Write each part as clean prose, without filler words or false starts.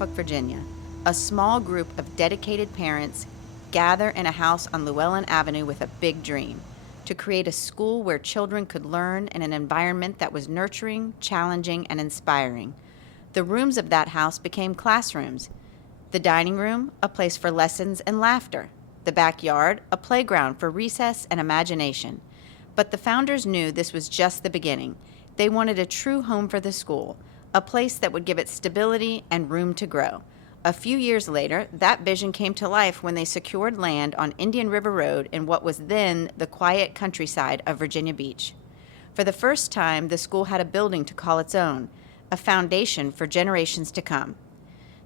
Norfolk, Virginia, a small group of dedicated parents gather in a house on Llewellyn Avenue with a big dream: to create a school where children could learn in an environment that was nurturing, challenging, and inspiring. The rooms of that house became classrooms. The dining room, a place for lessons and laughter. The backyard, a playground for recess and imagination. But the founders knew this was just the beginning. They wanted a true home for the school, a place that would give it stability and room to grow. A few years later, that vision came to life when they secured land on Indian River Road in what was then the quiet countryside of Virginia Beach. For the first time, the school had a building to call its own, a foundation for generations to come.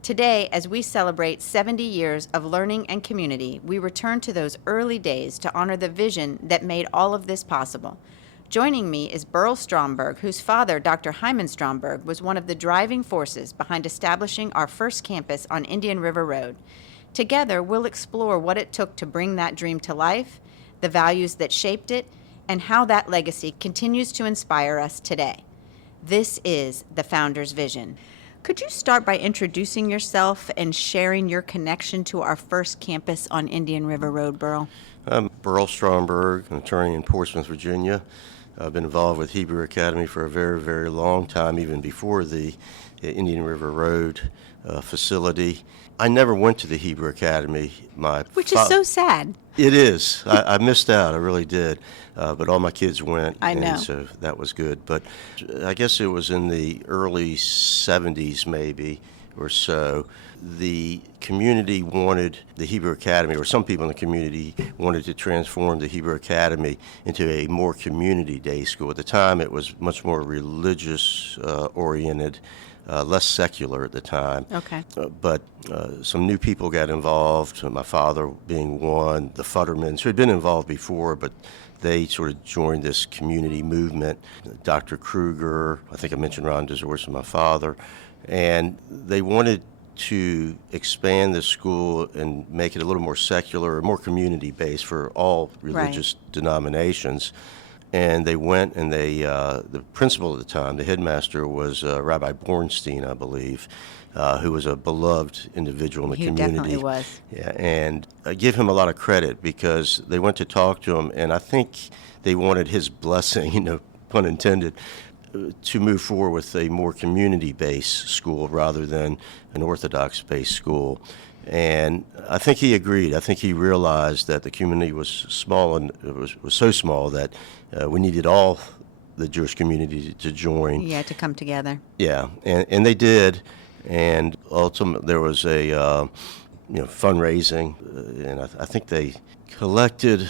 Today, as we celebrate 70 years of learning and community, we return to those early days to honor the vision that made all of this possible. Joining me is Burle Stromberg, whose father, Dr. Hyman Stromberg, was one of the driving forces behind establishing our first campus on Indian River Road. Together, we'll explore what it took to bring that dream to life, the values that shaped it, and how that legacy continues to inspire us today. This is the Founder's Vision. Could you start by introducing yourself and sharing your connection to our first campus on Indian River Road, Burle? I'm Burle Stromberg, an attorney in Portsmouth, Virginia. I've been involved with Hebrew Academy for a very, very long time, even before the Indian River Road facility. I never went to the Hebrew Academy. Which is so sad. It is. I missed out. I really did. But all my kids went. I know. And so that was good. But I guess it was in the early 70s maybe or so. The community wanted the Hebrew Academy, or some people in the community wanted to transform the Hebrew Academy into a more community day school. At the time, it was much more religious oriented, less secular at the time. Okay. But some new people got involved, my father being one, the Futtermans, who had been involved before, but they sort of joined this community movement. Dr. Kruger, I think I mentioned Ron DeZorce, my father, and they wanted to expand the school and make it a little more secular or more community-based for all religious denominations. And they went and the principal at the time, the headmaster, was Rabbi Bornstein, I believe, who was a beloved individual in the community. He definitely was. Yeah, and I give him a lot of credit because they went to talk to him, and I think they wanted his blessing, pun intended, to move forward with a more community-based school rather than an Orthodox-based school. And I think he agreed. I think he realized that the community was small, and it was so small that we needed all the Jewish community to join. Yeah, to come together. Yeah, and they did. And ultimately there was a fundraising, and I think they collected,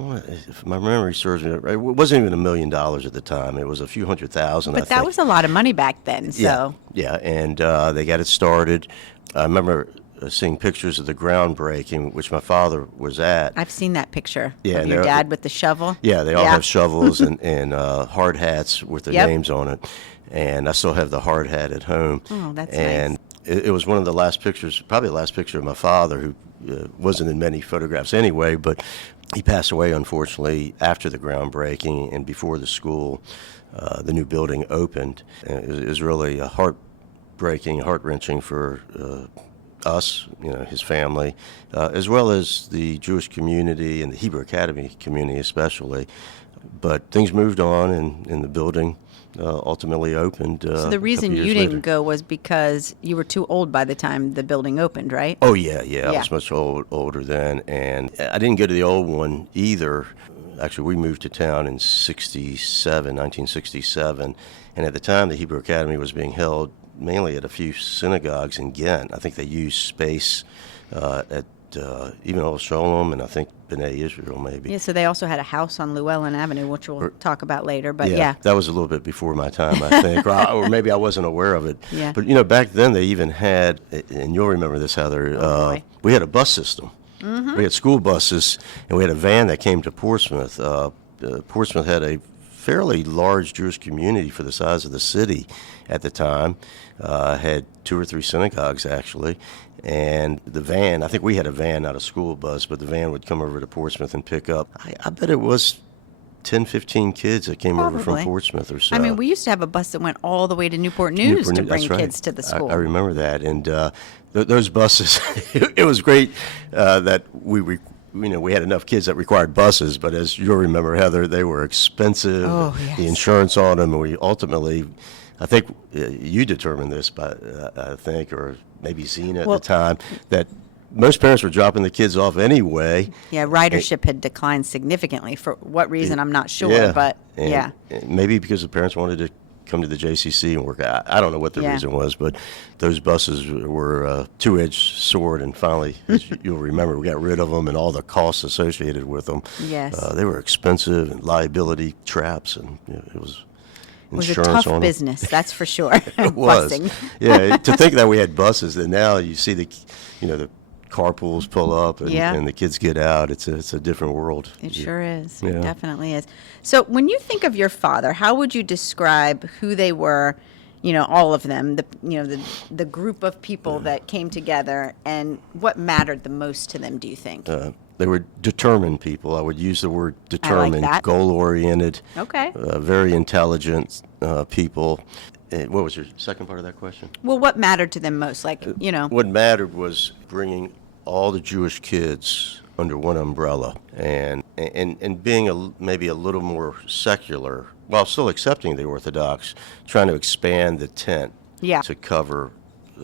if my memory serves me right, it wasn't even $1 million at the time. It was a few $100,000. But that was a lot of money back then. So yeah, and they got it started. I remember seeing pictures of the groundbreaking, which my father was at. I've seen that picture of your dad with the shovel. Yeah, they all have shovels and hard hats with their names on it. And I still have the hard hat at home. Oh, that's nice. And it was one of the last pictures, probably the last picture of my father, who wasn't in many photographs anyway, but he passed away, unfortunately, after the groundbreaking and before the school, the new building opened. And it was really heartbreaking, heart-wrenching for us, his family, as well as the Jewish community and the Hebrew Academy community especially. But things moved on, and the building ultimately opened. So the reason you didn't go was because you were too old by the time the building opened, right? Oh, yeah. I was much older then, and I didn't go to the old one either. Actually, we moved to town in 1967, and at the time the Hebrew Academy was being held mainly at a few synagogues in Ghent. I think they used space at even Old Sholem, and I think B'nai Israel maybe. Yeah, so they also had a house on Llewellyn Avenue, which we'll talk about later, but yeah. That was a little bit before my time, I think, or maybe I wasn't aware of it. Yeah. But, back then they even had, and you'll remember this, Heather, we had a bus system. Mm-hmm. We had school buses, and we had a van that came to Portsmouth. Portsmouth had a fairly large Jewish community for the size of the city at the time, had 2 or 3 synagogues, actually. And the van, I think we had a van, not a school bus, but the van would come over to Portsmouth and pick up. I bet it was 10, 15 kids that came over from Probably. Portsmouth or so. I mean, we used to have a bus that went all the way to Newport News to bring That's right. kids to the school. I remember that. And those buses, it was great that we had enough kids that required buses, but as you'll remember, Heather, they were expensive. Oh, yes. The insurance on them, and we ultimately, I think you determined this, I think, or maybe Zena at the time, that most parents were dropping the kids off anyway. Yeah, ridership had declined significantly. For what reason, I'm not sure, but and maybe because the parents wanted to come to the JCC and work. I don't know what the reason was, but those buses were a two-edged sword, and finally, as you'll remember, we got rid of them and all the costs associated with them. Yes. They were expensive and liability traps, and it was insurance a tough on them. business, that's for sure. It was. Busing. Yeah, to think that we had buses, and now you see the carpools pull up and the kids get out. It's a different world. It sure is. Yeah. It definitely is. So when you think of your father, how would you describe who they were, all of them, the group of people that came together, and what mattered the most to them, do you think? They were determined people. I would use the word determined, that. goal-oriented, Okay. very intelligent people. What was your second part of that question? Well, what mattered to them most? What mattered was bringing all the Jewish kids under one umbrella and being maybe a little more secular while still accepting the Orthodox, trying to expand the tent to cover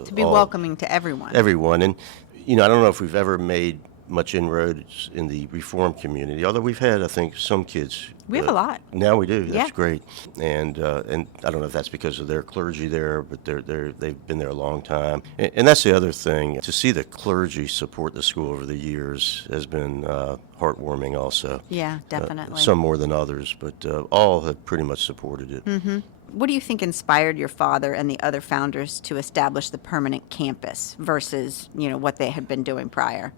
to be welcoming to everyone. Everyone. And, I don't know if we've ever made much inroads in the Reform community, although we've had, I think, some kids. We have a lot. Now we do. That's Yeah. great. And I don't know if that's because of their clergy there, but they've been there a long time. And that's the other thing. To see the clergy support the school over the years has been heartwarming also. Yeah, definitely. Some more than others, but all have pretty much supported it. Mm-hmm. What do you think inspired your father and the other founders to establish the permanent campus versus, what they had been doing prior?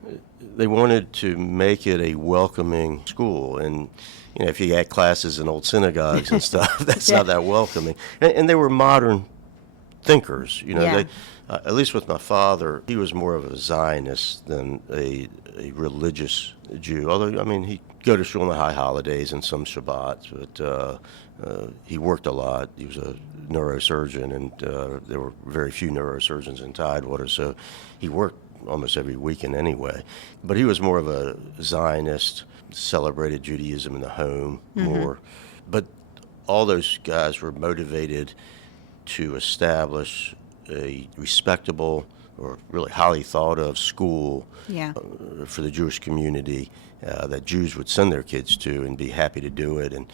They wanted to make it a welcoming school, and if you had classes in old synagogues and stuff, that's not that welcoming. And they were modern thinkers. They, at least with my father, he was more of a Zionist than a religious Jew. Although, he'd go to shul on the high holidays and some Shabbats, but he worked a lot. He was a neurosurgeon, and there were very few neurosurgeons in Tidewater, so he worked almost every weekend anyway. But he was more of a Zionist, celebrated Judaism in the home more. But all those guys were motivated to establish a respectable or really highly thought of school for the Jewish community that Jews would send their kids to and be happy to do it. And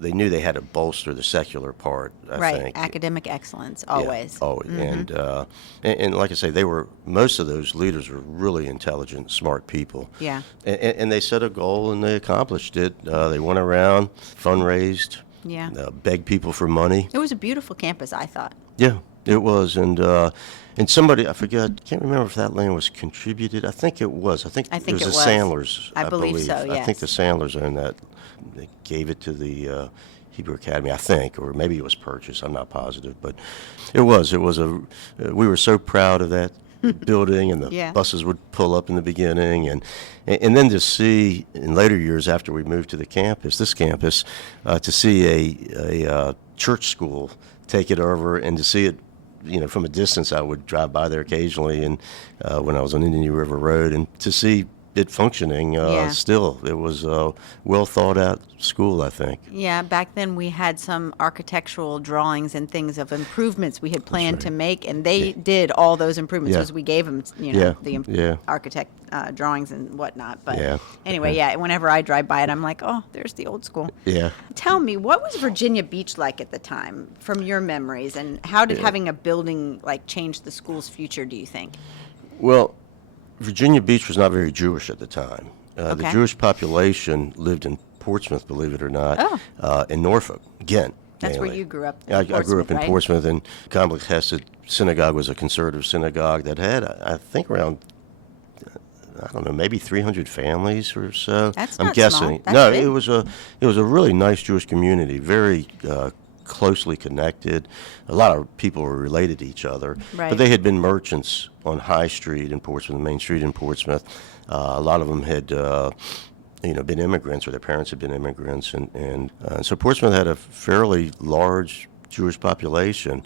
they knew they had to bolster the secular part, I think. Academic excellence, always. Yeah, always. And like I say, most of those leaders were really intelligent, smart people. Yeah. And they set a goal and they accomplished it. They went around, fundraised, begged people for money. It was a beautiful campus, I thought. Yeah, it was. And somebody, I can't remember if that land was contributed. I think it was. I think it was the Sandlers. I believe so, yes. I think the Sandlers owned that. They gave it to the Hebrew Academy, I think, or maybe it was purchased. I'm not positive, but it was. We were so proud of that building, and the buses would pull up in the beginning, and then to see in later years after we moved to this campus, to see a church school take it over, and to see it, from a distance. I would drive by there occasionally, and when I was on Indian River Road, and to see it functioning still. It was a well thought out school, I think. Yeah, back then we had some architectural drawings and things of improvements we had planned to make, and they did all those improvements because we gave them, the architect drawings and whatnot. But anyway, whenever I drive by it, I'm like, oh, there's the old school. Yeah. Tell me, what was Virginia Beach like at the time, from your memories, and how did having a building change the school's future, do you think? Well, Virginia Beach was not very Jewish at the time. The Jewish population lived in Portsmouth, believe it or not, in Norfolk, Ghent. That's mainly. where you grew up. I grew up in right? Portsmouth, and Complex Hesed Synagogue was a conservative synagogue that had, I think, around, I don't know, maybe 300 families or so. That's I'm not guessing. small. That's No, big. it was a really nice Jewish community, very closely connected. A lot of people were related to each other, Right. but they had been merchants on High Street in Portsmouth, Main Street in Portsmouth. A lot of them had been immigrants, or their parents had been immigrants, and so Portsmouth had a fairly large Jewish population.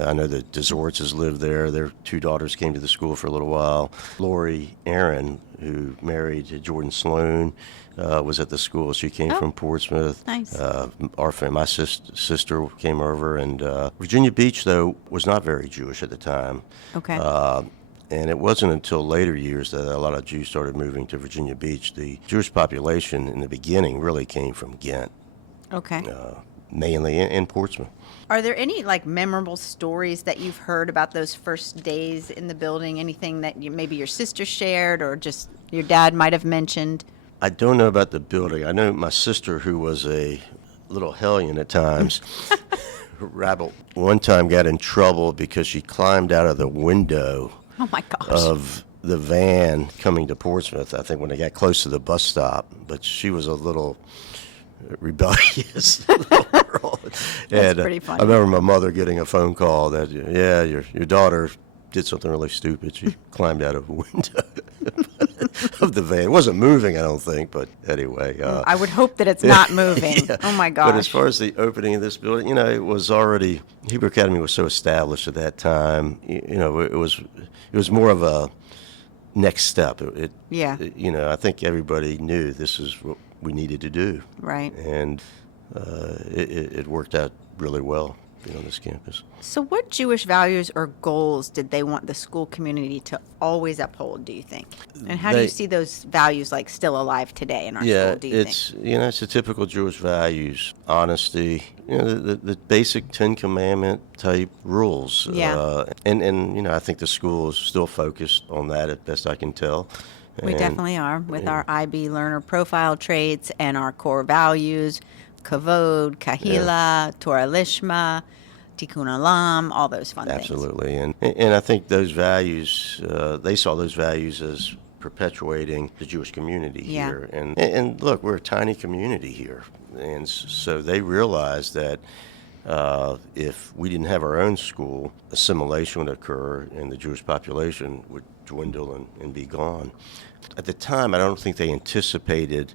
I know that Dezortzes lived there. Their two daughters came to the school for a little while. Lori Aaron, who married Jordan Sloan, was at the school. She came from Portsmouth. Nice. My sister came over, and Virginia Beach, though, was not very Jewish at the time. Okay. And it wasn't until later years that a lot of Jews started moving to Virginia Beach. The Jewish population in the beginning really came from Ghent, Okay. mainly in Portsmouth. Are there any memorable stories that you've heard about those first days in the building? Anything that maybe your sister shared or just your dad might have mentioned? I don't know about the building. I know my sister, who was a little hellion at times, Rabble, one time got in trouble because she climbed out of the window Oh my gosh. of the van coming to Portsmouth, I think when they got close to the bus stop. But she was a little rebellious little girl. That's pretty funny. I remember my mother getting a phone call that, your daughter did something really stupid. She climbed out of a window of the van. It wasn't moving, I don't think, but anyway. I would hope that it's not moving. Yeah. Oh my gosh. But as far as the opening of this building, it was already, Hebrew Academy was so established at that time. It was more of a next step. I think everybody knew this is what we needed to do. Right. And it worked out really well on this campus. So what Jewish values or goals did they want the school community to always uphold, do you think? And how do you see those values still alive today in our school, do you think? It's the typical Jewish values: honesty, the basic Ten Commandment type rules. Yeah. And I think the school is still focused on that, at best I can tell. We definitely are, with our IB learner profile traits and our core values, Kavod, Kahila, Torah Lishma, Tikkun Olam, all those fun things. Absolutely. And I think those values, they saw those values as perpetuating the Jewish community here. And look, we're a tiny community here. And so they realized that if we didn't have our own school, assimilation would occur and the Jewish population would dwindle and be gone. At the time, I don't think they anticipated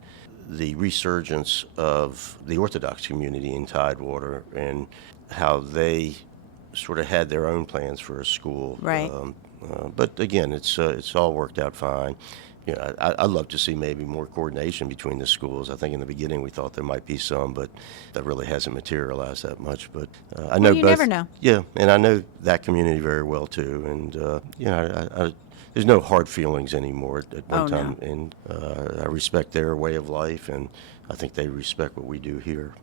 the resurgence of the Orthodox community in Tidewater and how they sort of had their own plans for a school. Right. But again, it's all worked out fine. I'd love to see maybe more coordination between the schools. I think in the beginning we thought there might be some, but that really hasn't materialized that much. But I know you never know. Yeah, and I know that community very well too. And there's no hard feelings anymore at one time. No. And I respect their way of life, and I think they respect what we do here.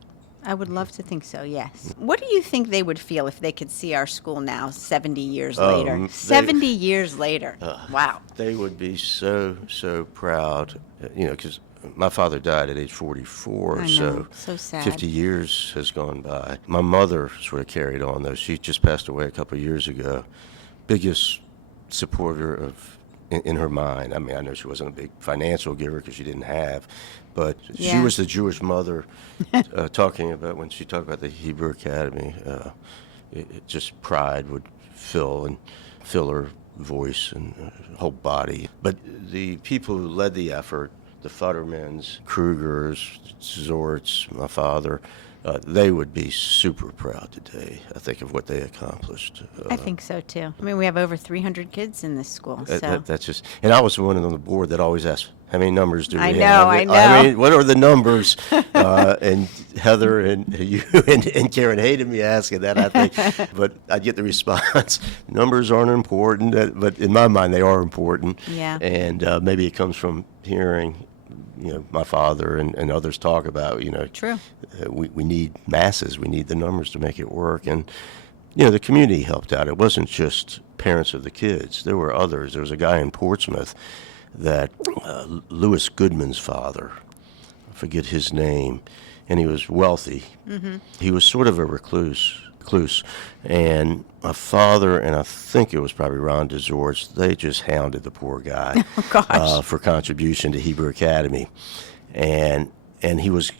I would love to think so, yes. What do you think they would feel if they could see our school now, 70 years later? 70 years later. Wow. They would be so, so proud, because my father died at age 44, I know. So sad. 50 years has gone by. My mother sort of carried on, though. She just passed away a couple of years ago. Biggest supporter of, in her mind. I mean, I know she wasn't a big financial giver because she didn't have, but she was the Jewish mother talking about, when she talked about the Hebrew Academy, it just pride would fill her voice and whole body. But the people who led the effort, the Futtermans, Krugers, Zorts, my father, they would be super proud today, I think, of what they accomplished. I think so, too. I mean, we have over 300 kids in this school. So. That's just, and I was the one on the board that always asked, how many numbers do we have? I know. I mean, what are the numbers? And Heather and you and Karen hated me asking that, I think. But I'd get the response, numbers aren't important, but in my mind, they are important. Yeah. And maybe it comes from hearing my father and others talk about, True. We need masses. We need the numbers to make it work. And, the community helped out. It wasn't just parents of the kids. There were others. There was a guy in Portsmouth that Louis Goodman's father, I forget his name, and he was wealthy. Mm-hmm. He was sort of a recluse. And my father, and I think it was probably Ron Dezorts, they just hounded the poor guy for contribution to Hebrew Academy. And he was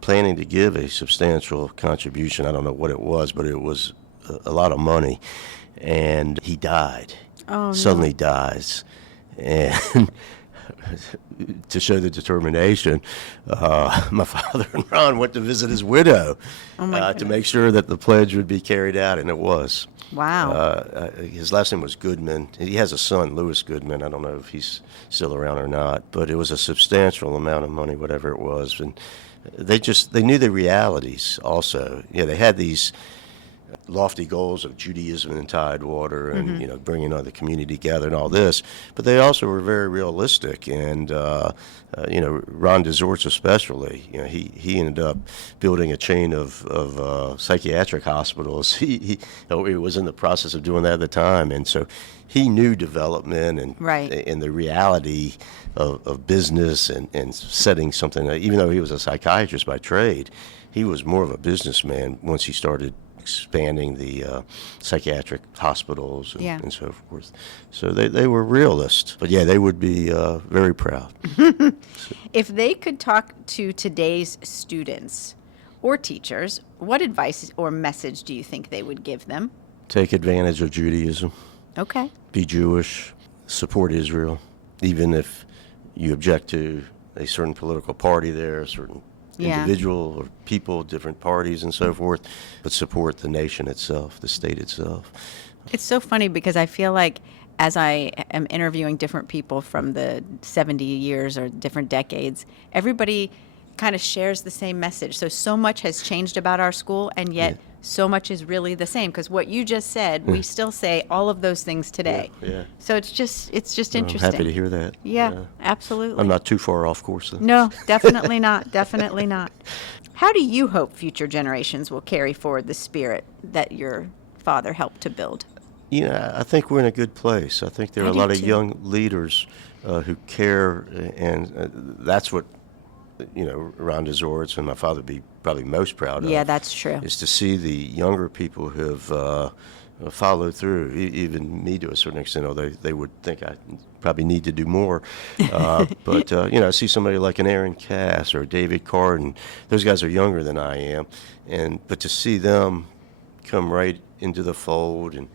planning to give a substantial contribution. I don't know what it was, but it was a lot of money. And he died. Oh, Suddenly dies. And to show the determination, my father and Ron went to visit his widow to make sure that the pledge would be carried out, and it was. Wow. His last name was Goodman. He has a son, Louis Goodman. I don't know if he's still around or not, but it was a substantial amount of money, whatever it was. And they knew the realities also. They had these lofty goals of Judaism and Tidewater and, bringing the community together and all this, but they also were very realistic. And, Ron DeZortz especially, he ended up building a chain of psychiatric hospitals. He was in the process of doing that at the time. And so he knew development and the reality of business and setting something, even though he was a psychiatrist by trade, he was more of a businessman once he started expanding the psychiatric hospitals and so forth. So they were realists. But they would be very proud. If they could talk to today's students or teachers, what advice or message do you think they would give them? Take advantage of Judaism. Okay. Be Jewish. Support Israel. Even if you object to a certain political party there, a certain individual or people, different parties and so forth, but support the nation itself, the state itself. It's so funny because I feel like as I am interviewing different people from the 70 years or different decades, everybody kind of shares the same message. So much has changed about our school, and yet so much is really the same, because what you just said, we still say all of those things today. Yeah. So it's just interesting. I'm happy to hear that. Yeah, absolutely. I'm not too far off course, though. No, definitely not. Definitely not. How do you hope future generations will carry forward the spirit that your father helped to build? I think we're in a good place. I think there are a lot of young leaders who care, and that's what Ron DeZortz and my father would be probably most proud of. Yeah, that's true. Is to see the younger people who have followed through. Even me, to a certain extent, although they would think I probably need to do more. But I see somebody like an Aaron Cass or David Carden. Those guys are younger than I am, but to see them come right into the fold and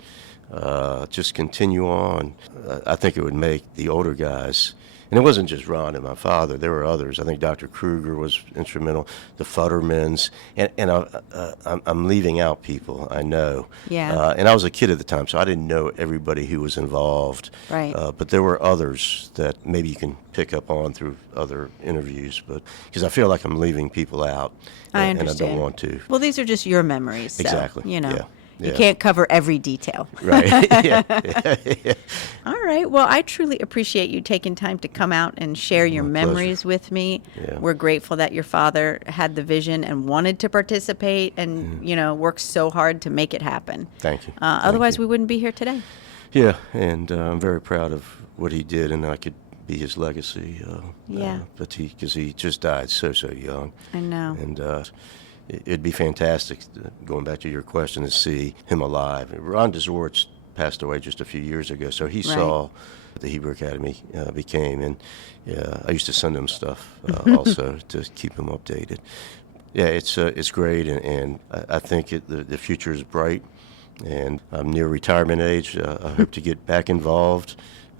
just continue on, I think it would make the older guys. And it wasn't just Ron and my father. There were others. I think Dr. Kruger was instrumental, the Futtermans, and I'm leaving out people, I know. Yeah. And I was a kid at the time, so I didn't know everybody who was involved. Right. But there were others that maybe you can pick up on through other interviews, but because I feel like I'm leaving people out. I understand. And I don't want to. Well, these are just your memories. So, exactly. Yeah. You Yeah. can't cover every detail. Right. Yeah. All right. Well, I truly appreciate you taking time to come out and share your memories with me. Yeah. We're grateful that your father had the vision and wanted to participate and, worked so hard to make it happen. Thank you. Otherwise, we wouldn't be here today. Yeah, and I'm very proud of what he did, and I could be his legacy. But because he just died so young. I know. And it'd be fantastic, going back to your question, to see him alive. Ron DeZortz passed away just a few years ago, so he saw what the Hebrew Academy became, and I used to send him stuff also to keep him updated. Yeah, it's great, and I think the future is bright, and I'm near retirement age. I hope to get back involved.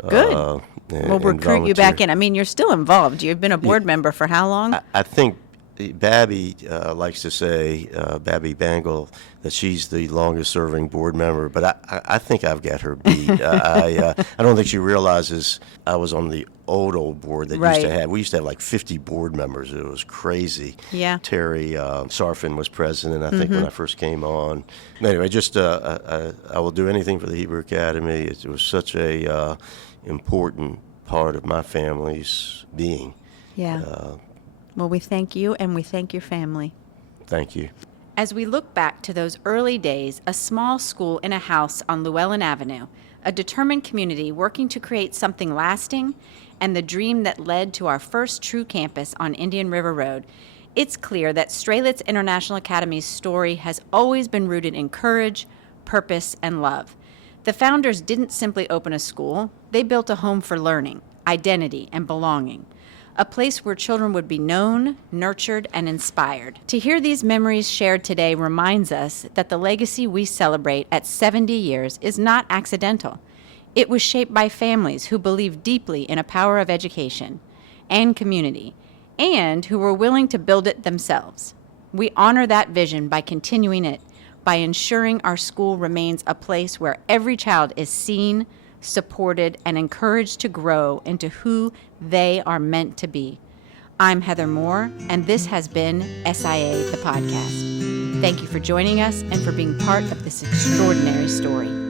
Good. We'll recruit you back in. I mean, you're still involved. You've been a board member for how long? I think Babby likes to say, Babby Bangle, that she's the longest-serving board member, but I think I've got her beat. I don't think she realizes I was on the old board that used to have. We used to have like 50 board members. It was crazy. Yeah. Terry Sarfin was president, I think, when I first came on. Anyway, just I will do anything for the Hebrew Academy. It was such a important part of my family's being. Yeah. Well, we thank you, and we thank your family. Thank you. As we look back to those early days, a small school in a house on Llewellyn Avenue, a determined community working to create something lasting, and the dream that led to our first true campus on Indian River Road, it's clear that Strelitz International Academy's story has always been rooted in courage, purpose, and love. The founders didn't simply open a school, they built a home for learning, identity, and belonging. A place where children would be known, nurtured, and inspired. To hear these memories shared today reminds us that the legacy we celebrate at 70 years is not accidental. It was shaped by families who believed deeply in a power of education and community, and who were willing to build it themselves. We honor that vision by continuing it, by ensuring our school remains a place where every child is seen, supported, and encouraged to grow into who they are meant to be. I'm Heather Moore, and this has been SIA, the podcast. Thank you for joining us and for being part of this extraordinary story.